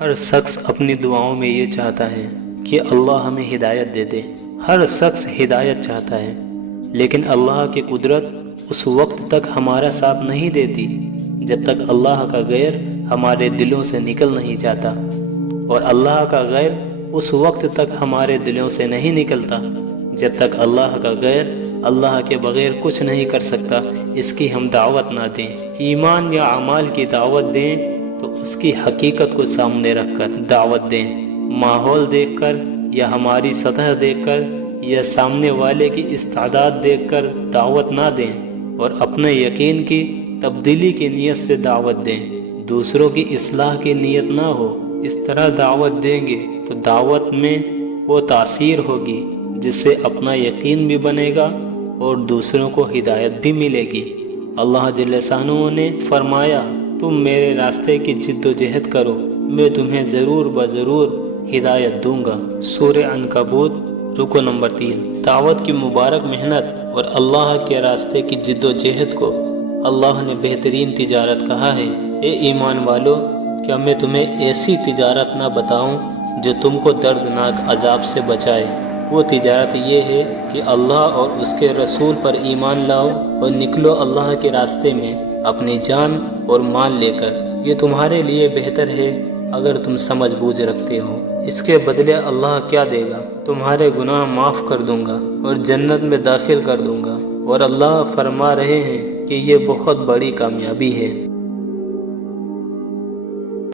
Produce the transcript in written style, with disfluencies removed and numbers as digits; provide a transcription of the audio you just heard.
ہر شخص اپنی دعاؤں میں یہ چاہتا ہے کہ اللہ ہمیں ہدایت دے دے۔ ہر شخص ہدایت چاہتا ہے، لیکن اللہ کی قدرت اس وقت تک ہمارا ساتھ نہیں دیتی جب تک اللہ کا غیر ہمارے دلوں سے نکل نہیں جاتا، اور اللہ کا غیر اس وقت تک ہمارے دلوں سے نہیں نکلتا جب تک اللہ کا غیر اللہ کے بغیر کچھ نہیں کر سکتا اس کی ہم دعوت نہ دیں۔ ایمان یا اعمال کی دعوت دیں تو اس کی حقیقت کو سامنے رکھ کر دعوت دیں، ماحول دیکھ کر یا ہماری سطح دیکھ کر یا سامنے والے کی استعداد دیکھ کر دعوت نہ دیں، اور اپنے یقین کی تبدیلی کی نیت سے دعوت دیں، دوسروں کی اصلاح کی نیت نہ ہو۔ اس طرح دعوت دیں گے تو دعوت میں وہ تاثیر ہوگی جس سے اپنا یقین بھی بنے گا اور دوسروں کو ہدایت بھی ملے گی۔ اللہ جل شانہ نے فرمایا، تم میرے راستے کی جد و جہد کرو، میں تمہیں ضرور بضرور ہدایت دوں گا۔ سورہ عنکبوت رکو نمبر 3۔ دعوت کی مبارک محنت اور اللہ کے راستے کی جد و جہد کو اللہ نے بہترین تجارت کہا ہے۔ اے ایمان والو، کیا میں تمہیں ایسی تجارت نہ بتاؤں جو تم کو دردناک عذاب سے بچائے؟ وہ تجارت یہ ہے کہ اللہ اور اس کے رسول پر ایمان لاؤ اور نکلو اللہ کے راستے میں اپنی جان اور مال لے کر۔ یہ تمہارے لیے بہتر ہے اگر تم سمجھ بوجھ رکھتے ہو۔ اس کے بدلے اللہ کیا دے گا؟ تمہارے گناہ معاف کر دوں گا اور جنت میں داخل کر دوں گا، اور اللہ فرما رہے ہیں کہ یہ بہت بڑی کامیابی ہے۔